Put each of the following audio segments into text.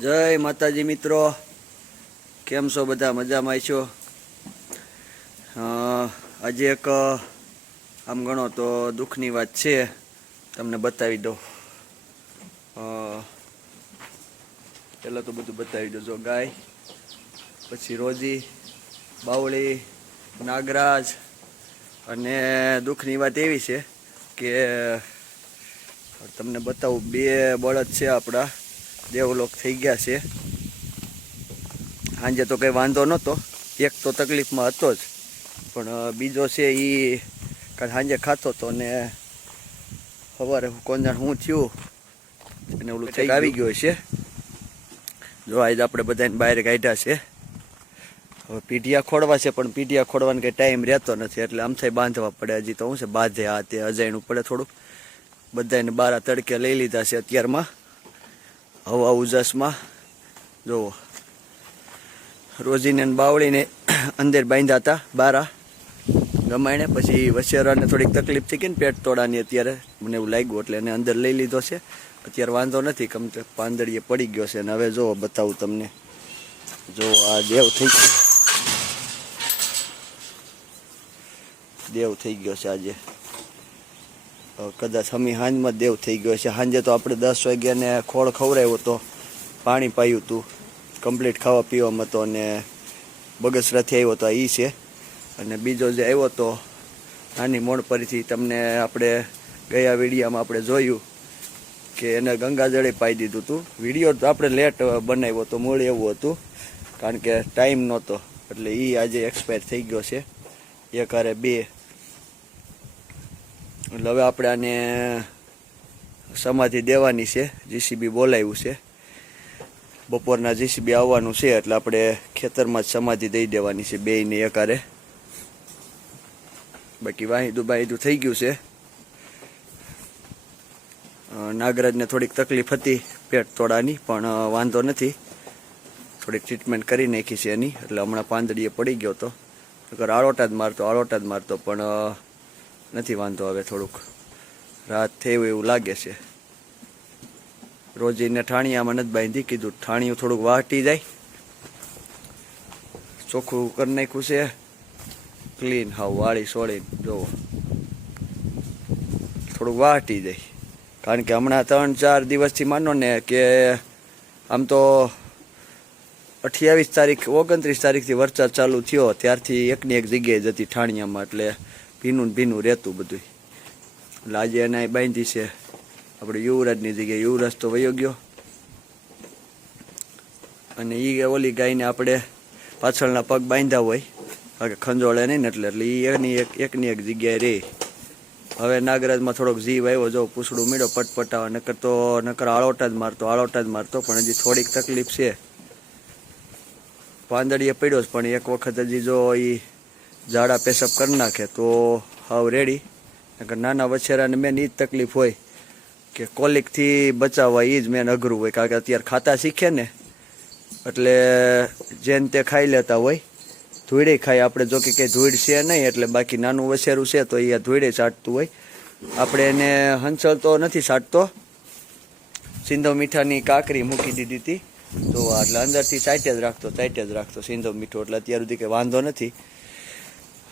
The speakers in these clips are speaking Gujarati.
જય માતાજી મિત્રો. કેમ છો બધા? મજામાં છો? આજે એક, આમ ગણો તો દુઃખની વાત છે. તમને બતાવી દો પહેલાં તો બધું બતાવી દો જો ગાય, પછી રોજી, બાવળી, નાગરાજ, અને દુઃખની વાત એવી છે કે, તમને બતાવું, બે બળદ છે આપણા. દેવલોક થઈ ગયા છે. સાંજે તો કંઈ વાંધો નહોતો. એક તો તકલીફમાં હતો જ. પણ બીજો છે એ કાલ સાંજે ખાતો હતો ને સવારે કોણ શું થયું અને ઓલું થઈ આવી ગયો. છે. જો આજે આપણે બધાને બહાર કાઢ્યા છે. હવે પીઢિયા ખોડવા છે પણ પીઢિયા ખોડવાનો કંઈ ટાઈમ રહેતો નથી. એટલે આમથી બાંધવા પડે. હજી તો શું છે બાંધે આ તે અજાયણું પડે થોડુંક. બધાને બારા તડકે લઈ લીધા છે અત્યારમાં. હવા ઉજાસમાં. જુઓ રોજીને બાવળીને અંદર બાંધ્યા હતા બારા ગમાઈને પછી વસેરાને થોડીક તકલીફ થઈ ગઈ ને પેટ તોડાની અત્યારે. મને એવું લાગ્યું એટલે એને અંદર લઈ લીધો છે. અત્યારે વાંધો નથી, કમ તો પાંદડીએ પડી ગયો છે. અને હવે જુઓ બતાવું તમને. જો, આ દેવ થઈ ગયો. દેવ થઈ ગયો છે આજે. કદાચ હમી હાંજમાં દેવ થઈ ગયો છે. સાંજે તો આપણે દસ વાગ્યાને ખોળ ખવડાવ્યો હતો પાણી પાયું હતું કમ્પ્લીટ ખાવા પીવામાં તો અને બગસરાથી આવ્યો હતો એ છે. અને બીજો જે આવ્યો તો નાની મોડ પરથી તમને આપણે ગયા વિડીયામાં આપણે જોયું કે એને ગંગાજળે પાઈ દીધું હતું વીડિયો તો આપણે લેટ બનાવ્યો હતો મૂળ એવું હતું, કારણ કે ટાઈમ નહોતો. એટલે એ આજે એક્સપાયર થઈ ગયો છે. એક હારે બે એટલે હવે આપણે આને સમાધિ દેવાની છે. જીસીબી બોલાવ્યું છે. બપોરના જીસીબી આવવાનું છે એટલે આપણે ખેતરમાં જ સમાધિ દઈ દેવાની છે બેયને એકારે. બાકી વાહિદું બાહિદું થઈ ગયું છે. નાગરાજને થોડીક તકલીફ હતી પેટ તોડાની, પણ વાંધો નથી. થોડીક ટ્રીટમેન્ટ કરી નાખી છે એની. એટલે હમણાં પાંદડીએ પડી ગયો તો અગર આળોટા જ મારતો, આળોટા જ મારતો, પણ નથી વાંધો હવે થોડુંક. રાત થઈ એવું લાગે છે. રોજીને ઠાણિયામાં નથી બાંધી કીધું. ઠાણિયું થોડુંક વાટી જાય. ચોખ્ખું કરી નાખ્યું છે. ક્લીન હાવ વાળી સોળી, જોવો. થોડુંક વાટી જાય. કારણ કે હમણાં ત્રણ ચાર દિવસથી માનો ને કે આમ તો અઠ્યાવીસ તારીખ, ઓગણત્રીસ તારીખથી વરસાદ ચાલુ થયો. ત્યારથી એકની એક જગ્યાએ જતી ઠાણિયામાં, એટલે ભીનું ભીનું રહેતું બધું એટલે આજે અહીં બાંધી છે આપણે યુવરાજની જગ્યાએ. યુવરાજ તો વયો ગયો. અને એ ઓલી ગાયને આપણે પાછળના પગ બાંધ્યા હોય ખંજોળે નહીં ને એટલે એટલે એ એની એક, એકની એક જગ્યાએ રહે. હવે નાગરાજમાં થોડોક જીવ આવ્યો, જો પૂછડું મીડો પટપટાવા, નકર તો, નકર આળોટા જ મારતો, આળોટા જ મારતો, પણ હજી થોડીક તકલીફ છે. પાંદડીએ પડ્યો જ પણ એક વખત હજી જો એ ઝાડા પેશઅપ કરી નાખે તો હાવ રેડી નકર નાના વછેરાને મેન એ જ તકલીફ હોય કે કોલિકથી બચાવવા એ જ મેન અઘરું હોય. કારણ કે અત્યારે ખાતા શીખે ને, એટલે જેન તે ખાઈ લેતા હોય, ધૂળે ખાય. આપણે જો કે કંઈ ધૂળ છે નહીં, એટલે બાકી નાનું વછેરું છે તો એ ધૂળે ચાટતું હોય. આપણે એને હંસલ તો નથી સાટતો સિંધો મીઠાની કાકરી મૂકી દીધી હતી. તો એટલે અંદરથી ચાટે જ રાખતો ચાટે જ રાખતો સિંધો મીઠો. એટલે અત્યાર સુધી કંઈ વાંધો નથી.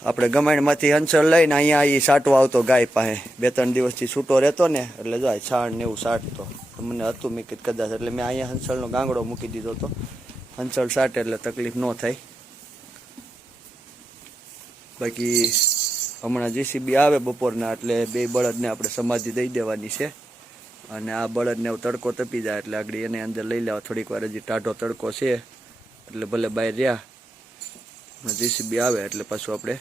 આપણે ગમાણમાંથી હંસર લઈને અહીંયા એ સાટવા આવતો ગાય પાસે. બે ત્રણ દિવસથી છૂટો રહેતો ને, એટલે જો છાણ ને એવું સાટતો. તો મને હતું મેં કીધું કદાચ, એટલે મેં અહીંયા હંસળનો ગાંગડો મૂકી દીધો હતો. હંસળ સાટે એટલે તકલીફ ન થાય. બાકી હમણાં જીસીબી આવે બપોરના, એટલે બે બળદને આપણે સમાધિ દઈ દેવાની છે. અને આ બળદને હવે તડકો તપી જાય, એટલે આગળ એને અંદર લઈ લેવા. થોડીક વાર હજી ટાઢો તડકો છે, એટલે ભલે બહાર રહ્યા. જીસીબી આવે, એટલે પાછું આપણે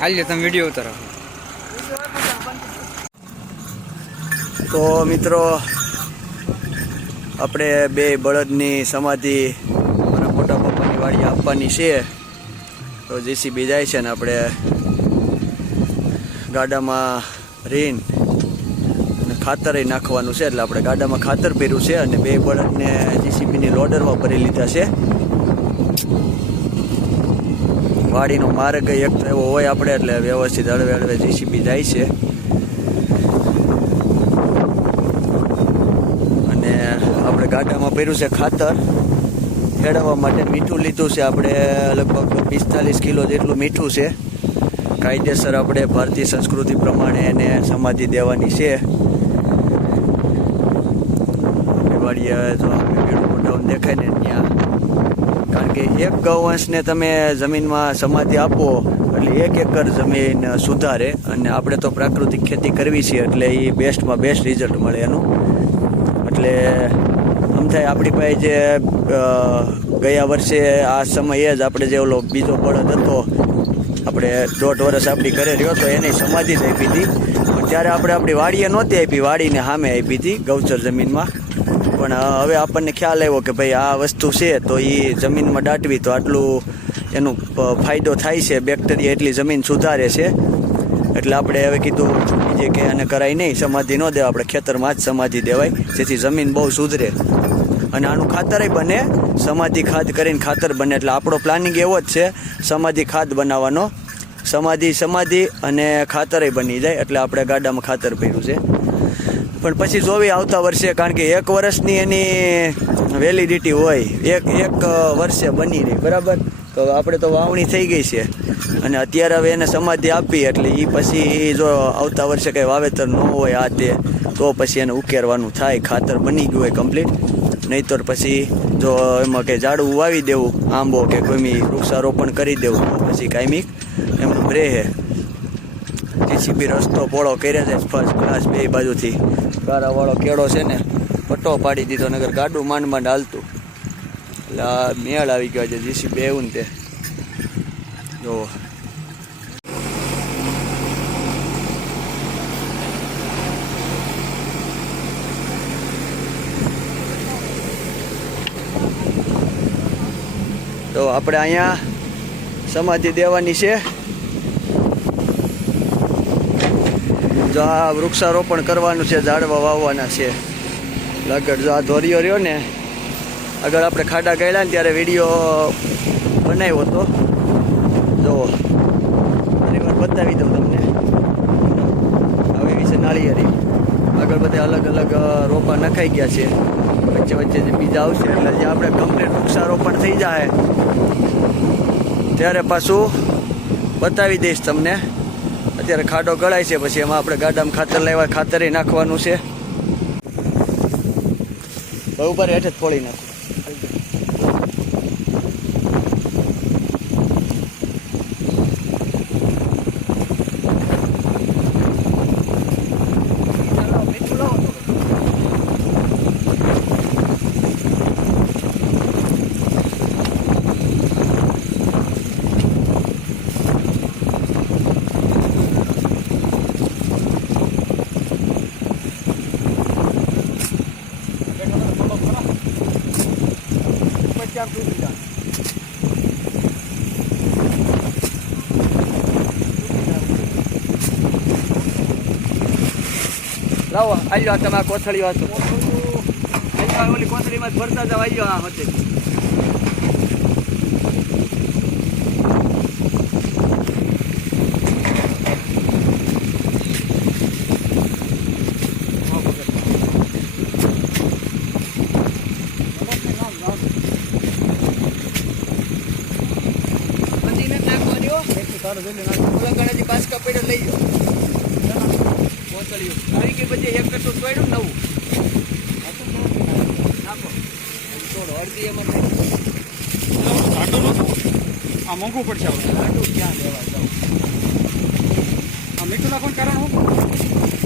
હાલ તમે વીડિયો ઉતારો. તો મિત્રો, આપણે બે બળદની સમાધિ મારા મોટા પપ્પાની વાડી આપવાની છે. તો જેસીબી જાય છે ને આપણે ગાડામાં રીન અને ખાતર નાખવાનું છે. એટલે આપણે ગાડામાં ખાતર પહેર્યું છે અને બે બળદને જેસીબીની લોડરમાં ભરી લીધા છે. વાડીનો માર્ગ એક તો એવો હોય આપણે, એટલે વ્યવસ્થિત હળવે હળવે જીસીબી જાય છે. અને આપણે ગાડામાં પહેર્યું છે ખાતર. ખેડવવા માટે મીઠું લીધું છે આપણે લગભગ પિસ્તાલીસ કિલો જેટલું મીઠું છે. કાયદેસર આપણે ભારતીય સંસ્કૃતિ પ્રમાણે એને સમાધિ દેવાની છે. વાડીએ જો પેડું દેખાય ને ત્યાં કે એક ગૌવંશને તમે જમીનમાં સમાધિ આપો, એટલે એક એકર જમીન સુધારે અને આપણે તો પ્રાકૃતિક ખેતી કરવી છે, એટલે એ બેસ્ટમાં બેસ્ટ રિઝલ્ટ મળે એનું. એટલે આમ થાય આપણી પાસે જે ગયા વર્ષે આ સમયે જ આપણે જે ઓલો બીજો બળદ હતો, આપણે દોઢ વર્ષ આપણી ઘરે રહ્યો તો એને સમાધિ જ આપી હતી. ત્યારે આપણે આપણી વાડીએ નહોતી આપી, વાડીને સામે આપી હતી ગૌચર જમીનમાં. પણ હવે આપણને ખ્યાલ આવ્યો કે ભાઈ આ વસ્તુ છે તો એ જમીનમાં દાટવી તો આટલું એનું ફાયદો થાય છે બેક્ટેરિયા એટલી જમીન સુધારે છે. એટલે આપણે હવે કીધું બીજે કે અને કરાય નહીં, સમાધિ ન દેવા આપણે ખેતરમાં જ સમાધિ દેવાય, જેથી જમીન બહુ સુધરે. અને આનું ખાતરે બને, સમાધિ ખાદ કરીને ખાતર બને, એટલે આપણો પ્લાનિંગ એવો જ છે, સમાધિ ખાદ બનાવવાનો. સમાધિ સમાધિ અને ખાતરે બની જાય, એટલે આપણે ગાડામાં ખાતર પહેર્યું છે. પણ પછી જોવી આવતા વર્ષે, કારણ કે એક વર્ષની એની વેલિડિટી હોય. એક એક વર્ષે બની રહી, બરાબર? તો આપણે તો વાવણી થઈ ગઈ છે. અને અત્યારે હવે એને સમાધિ આપી, એટલે એ પછી જો આવતા વર્ષે કંઈ વાવેતર ન હોય આ તે, તો પછી એને ઉકેરવાનું થાય, ખાતર બની ગયું હોય કમ્પ્લીટ નહીતર પછી જો એમાં કંઈ ઝાડું વાવી દેવું, આંબો કે કોઈ વૃક્ષારોપણ કરી દેવું, પછી કાયમિક એમનું રહે. જીસીબી રસ્તો પોળો કર્યો છે ફર્સ્ટ ક્લાસ બે બાજુથી. ગારાવાળો કેળો છે ને, પટ્ટો પાડી દીધો નગર ગાડું માંડ માંડ હાલતું. એટલે આ મેળ આવી ગયો છે જીસીબી એવું ને તે. જો. તો આપણે અહીંયા સમાધિ દેવાની છે. જો આ વૃક્ષારોપણ કરવાનું છે, ઝાડવા વાવવાના છે. આગળ જો આ ધોરીઓ રહ્યો ને, આગળ આપણે ખાડા ગયેલા ને ત્યારે વીડિયો બનાવ્યો હતો. જુઓ ફરી વાર બતાવી દઉં તમને. આવી વિશે નાળિયેરી. આગળ બધે અલગ અલગ રોપા નખાઈ ગયા છે. વચ્ચે વચ્ચે જે બીજા આવશે, એટલે જે આપણે કમ્પ્લીટ વૃક્ષારોપણ થઈ જાય. ત્યારે પાછું બતાવી દઈશ તમને. અત્યારે ખાડો ગળાય છે, પછી એમાં આપણે ગાડામાં ખાતર લેવા ખાતરે નાખવાનું છે. હવે ઉપર હેઠે જ ફોડી નાખું. લાવો આવ્યો તમે આ કોથળી વાંચો આલ્યો ઓલી કોથળીમાં ભરતા જાવ આવ્યો આ હોતે ગણાજી બાસકા પડ્યા લઈ જાઓ કોથળીઓ આવી ગઈ પછી એક કટું તોડ્યું નવું. નાખો. થોડો અડધી એમાં. આ મોંઘું પડશે આટલું ક્યાં લેવા જાવ આ મીઠું નાખવાનું કારણ શું?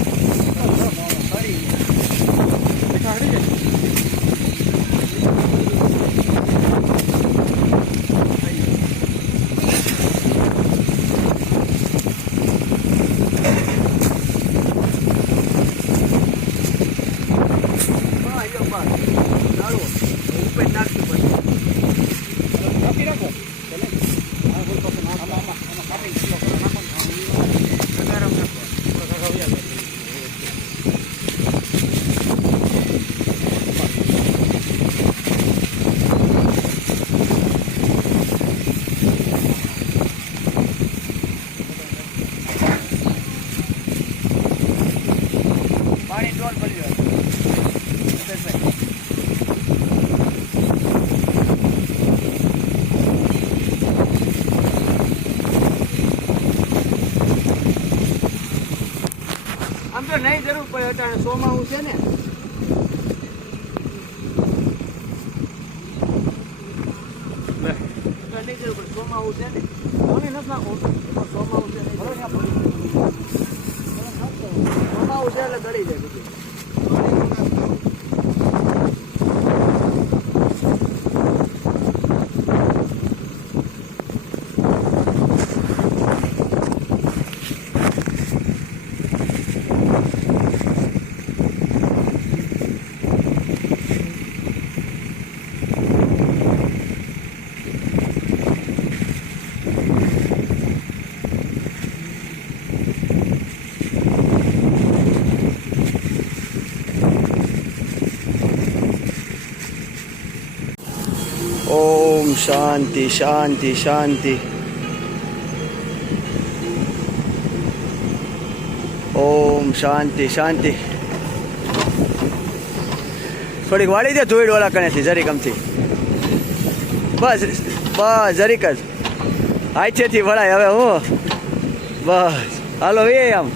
ખબર આમ તો નહીં જરૂર પડે અત્યારે સોમાં હું છે ને. નહીં જરૂર પડે, સોમાં હું છે ને. સોની નથી નાખો સોમાં હું છે ને. પડી. છે એટલે ગળી જાય બધું ઓમ શાંતિ શાંતિ શાંતિ. ઓમ શાંતિ શાંતિ. થોડીક વાળી દે ધોઈડ વાળા કણેથી જરીકમથી બસ બસ, જરીક જ. હાથેથી વળાય હવે હું. બસ. હાલો, એ આમ.